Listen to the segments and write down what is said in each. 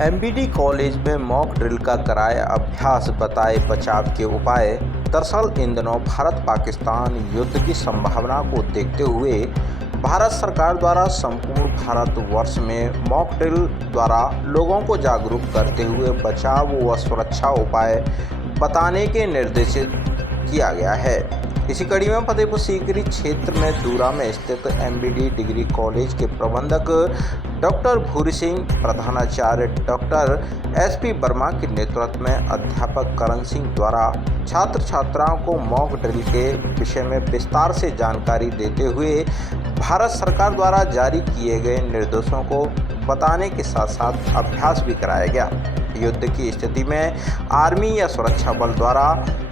MBD college में mock drill का कराया अभ्यास, बताए बचाव के उपाय। दरअसल इन दिनों भारत पाकिस्तान युद्ध की संभावना को देखते हुए भारत सरकार द्वारा संपूर्ण भारतवर्ष में मॉक ड्रिल द्वारा लोगों को जागरूक करते हुए बचाव व सुरक्षा उपाय बताने के निर्देशित किया गया है। इसी कड़ी में फतेहपुर सीकरी क्षेत्र में दूरा में स्थित एमबीडी डिग्री कॉलेज के प्रबंधक डॉक्टर भूरी सिंह, प्रधानाचार्य डॉक्टर एसपी वर्मा के नेतृत्व में अध्यापक करण सिंह द्वारा छात्र छात्राओं को मॉक ड्रिल के विषय में विस्तार से जानकारी देते हुए भारत सरकार द्वारा जारी किए गए निर्देशों को बताने के साथ साथ अभ्यास भी कराया गया। युद्ध की स्थिति में आर्मी या सुरक्षा बल द्वारा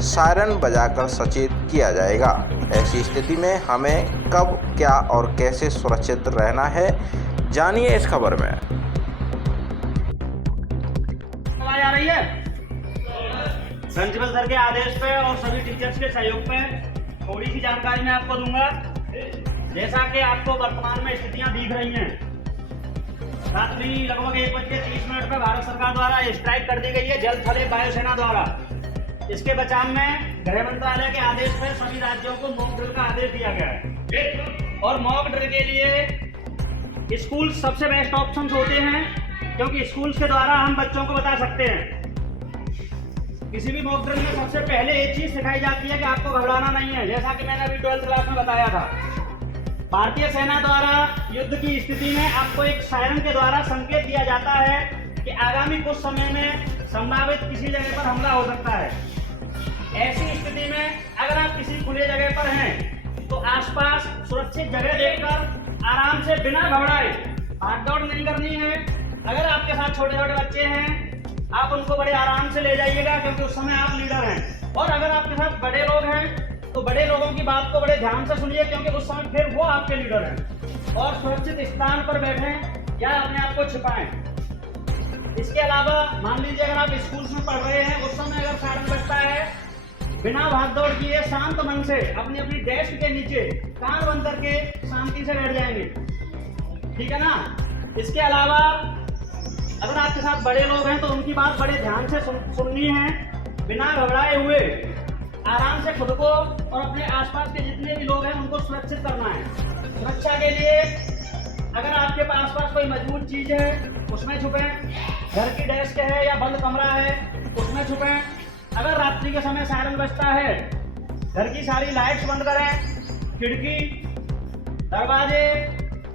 सायरन बजाकर सचेत किया जाएगा। ऐसी स्थिति में हमें कब, क्या और कैसे सुरक्षित रहना है, जानिए इस खबर में। आवाज आ रही है? प्रिंसिपल सर के आदेश पे और सभी टीचर्स के सहयोग पे थोड़ी सी जानकारी मैं आपको दूंगा। जैसा कि आपको वर्तमान में स्थितियां दिख रही हैं, रात्रि लगभग 1:30 पर भारत सरकार द्वारा स्ट्राइक कर दी गई है जल थल वायुसेना द्वारा। इसके बचाव में गृह मंत्रालय के आदेश पर सभी राज्यों को मॉक ड्रिल का आदेश दिया गया है। और मॉक ड्रिल के लिए स्कूल सबसे बेस्ट ऑप्शन होते हैं, क्योंकि स्कूल के द्वारा हम बच्चों को बता सकते हैं। किसी भी मॉक ड्रिल में सबसे पहले एक चीज सिखाई जाती है कि आपको घबराना नहीं है। जैसा कि मैंने अभी 12th क्लास में बताया था, भारतीय सेना द्वारा युद्ध की स्थिति में आपको एक सायरन के द्वारा संकेत दिया जाता है कि आगामी कुछ समय में संभावित किसी जगह पर हमला हो सकता है। ऐसी स्थिति में अगर आप किसी खुले जगह पर हैं तो आसपास सुरक्षित जगह देखकर आराम से बिना घबराए भाग दौड़ नहीं करनी है। अगर आपके साथ छोटे छोटे बच्चे हैं, आप उनको बड़े आराम से ले जाइएगा, क्योंकि उस समय आप लीडर हैं। और अगर आपके साथ बड़े लोग हैं तो बड़े लोगों की बात को बड़े ध्यान से सुनिए, क्योंकि उस समय फिर वो आपके लीडर हैं। और सुरक्षित स्थान पर बैठें या अपने आप को छिपाएं। इसके अलावा मान लीजिए अगर आप स्कूल में पढ़ रहे हैं, उस समय अगर सायरन बजता है, बिना भागदौड़ किए शांत मन से अपनी अपनी डेस्क के नीचे कान बंद करके शांति से बैठ जाएंगे, ठीक है ना। इसके अलावा अगर आपके साथ बड़े लोग हैं तो उनकी बात बड़े ध्यान से सुननी है, बिना घबराए हुए आराम से खुद को और अपने आसपास के जितने भी लोग हैं उनको सुरक्षित करना है। सुरक्षा के लिए अगर आपके आसपास कोई मजबूत चीज है उसमें छुपें, घर की डेस्क है या बंद कमरा है उसमें छुपें। अगर रात्रि के समय सायरन बजता है, घर की सारी लाइट्स बंद करें, खिड़की, दरवाजे,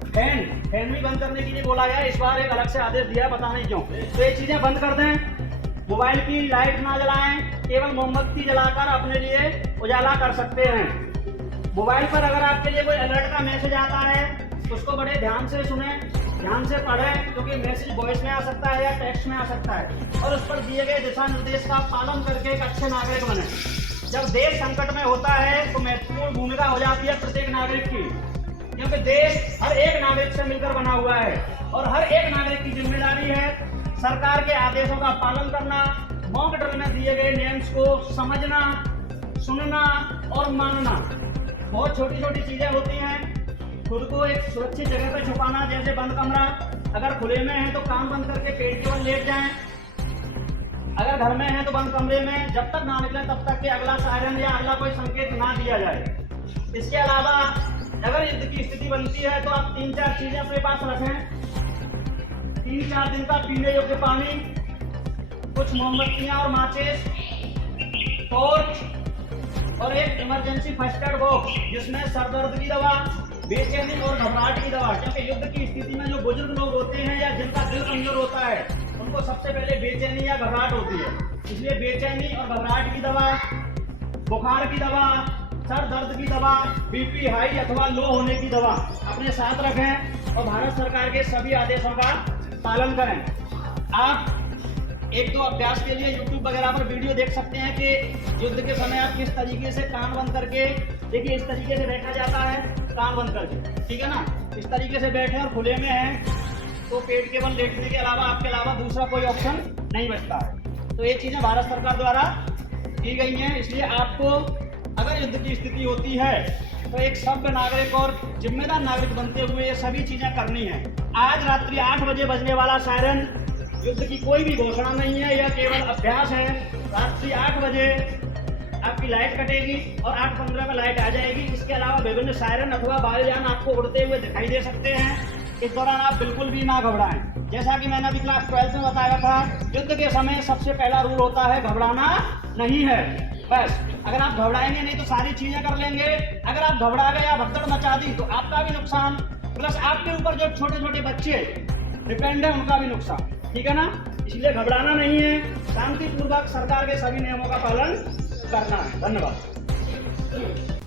फैन भी बंद करने के लिए बोला गया। इस बार एक अलग से आदेश दिया, पता नहीं क्यों। तो ये चीजें बंद कर दें। मोबाइल की लाइट ना जलाएं, केवल मोमबत्ती जलाकर अपने लिए उजाला कर सकते हैं। मोबाइल पर अगर आपके लिए कोई अलर्ट का मैसेज आता है तो उसको बड़े ध्यान से सुने, ध्यान से पढ़ें, क्योंकि मैसेज वॉइस में आ सकता है या टेक्स्ट में आ सकता है। और उस पर दिए गए दिशा निर्देश का पालन करके एक अच्छे नागरिक बने। जब देश संकट में होता है तो महत्वपूर्ण भूमिका हो जाती है प्रत्येक नागरिक की, क्योंकि देश हर एक नागरिक से मिलकर बना हुआ है और हर एक नागरिक की जिम्मेदारी है सरकार के आदेशों का पालन करना, मॉक ड्रिल में दिए गए नियम्स को समझना, सुनना और मानना। बहुत छोटी छोटी चीजें होती हैं। खुद को एक सुरक्षित जगह पर छुपाना, जैसे बंद कमरा, अगर खुले में है तो कान बंद करके पेट के बल लेट जाएं। अगर घर में है तो बंद कमरे में जब तक ना निकले तब तक कि अगला सायरन या अगला कोई संकेत ना दिया जाए। इसके अलावा अगर युद्ध की स्थिति बनती है तो आप 3-4 चीजें अपने पास रखें। 3-4 दिन का पीने योग्य पानी, कुछ मोमबत्तियां और माचिस, टॉर्च और एक इमरजेंसी फर्स्ट एड बॉक्स, जिसमें सर दर्द की दवा, बेचैनी और घबराहट की दवा। क्योंकि युद्ध की स्थिति में जो बुजुर्ग लोग होते हैं या जिनका दिल कमजोर होता है, उनको सबसे पहले बेचैनी या घबराहट होती है। इसलिए बेचैनी और घबराहट की दवा, बुखार की दवा, सर दर्द की दवा, बीपी हाई अथवा लो होने की दवा अपने साथ रखें और भारत सरकार के सभी आदेशों का पालन करें। आप 1-2 अभ्यास के लिए YouTube वगैरह पर वीडियो देख सकते हैं कि युद्ध के समय आप किस तरीके से कान बंद करके, देखिए इस तरीके से बैठा जाता है कान बंद करके, ठीक है ना। इस तरीके से बैठे और खुले में हैं तो पेट के बल लेटने के अलावा आपके अलावा दूसरा कोई ऑप्शन नहीं बचता है। तो ये चीजें भारत सरकार द्वारा की गई हैं। इसलिए आपको अगर युद्ध की स्थिति होती है तो एक सभ्य नागरिक और जिम्मेदार नागरिक बनते हुए ये सभी चीजें करनी है। आज रात्रि 8 बजे बजने वाला सायरन युद्ध की कोई भी घोषणा नहीं है, यह केवल अभ्यास है। रात्रि 8 बजे आपकी लाइट कटेगी और 8:15 में लाइट आ जाएगी। इसके अलावा विभिन्न सायरन अथवा वायुयान आपको उड़ते हुए दिखाई दे सकते हैं। इस दौरान आप बिल्कुल भी ना घबराएं। जैसा कि मैंने अभी क्लास 12 में बताया था, युद्ध के समय सबसे पहला रूल होता है घबराना नहीं है। बस अगर आप घबराएंगे नहीं तो सारी चीजें कर लेंगे। अगर आप घबरा गए या भगदड़ मचा दी तो आपका भी नुकसान, प्लस आपके ऊपर जो छोटे छोटे बच्चे डिपेंड है उनका भी नुकसान। ठीक है ना? इसलिए घबराना नहीं है, शांतिपूर्वक सरकार के सभी नियमों का पालन करना है। धन्यवाद।